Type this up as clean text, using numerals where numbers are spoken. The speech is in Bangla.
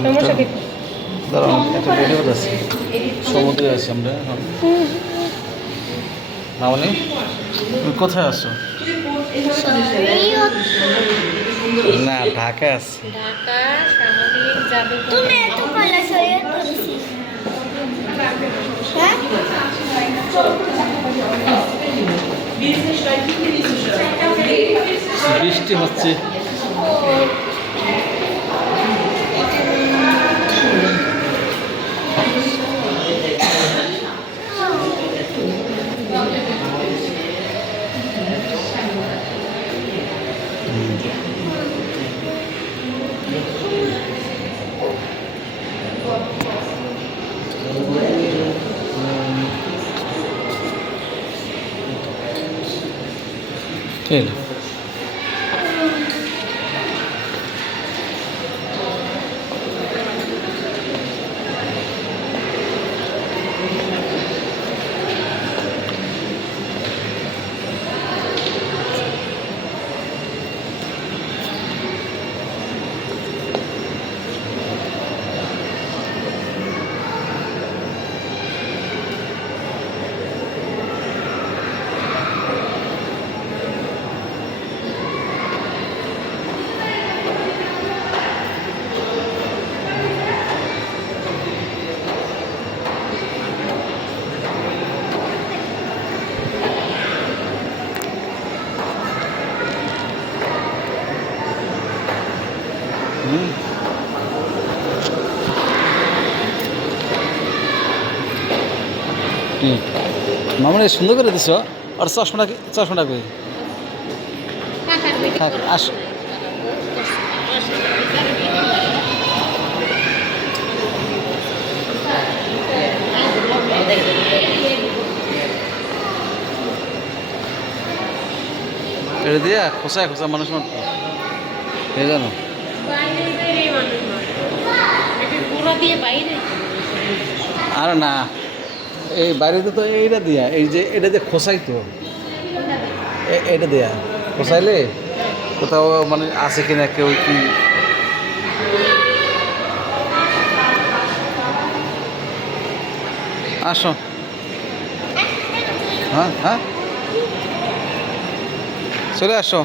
সমস্যা কি? দাঁড়াও, একটা ভিডিও আছে, সমুদ্রে আছি আমরা এখন। মামনি, তুমি কোথায় আছো? না, ঢাকায় আছি। ঢাকা সামরিক জাদুঘর। তুমি এত কালা সরিয়ে করেছি হ্যাঁ বৃষ্টি হচ্ছে। এই নাও। মামনি সুন্দর করে দিছ। আর চশমাটা কই? থাক, আস। এটা দিয়া খোঁচায় মানুষ মারতো, এই জানো? আর না, এই বাইরেতে তো এইটা দিয়া, এই যে এটা দিয়ে খোঁচাই তো, এটা দেয়া খোঁচাইলে কোথাও মানে আছে কিনা কেউ কি। আসো। হ্যাঁ হ্যাঁ, চলে আসো।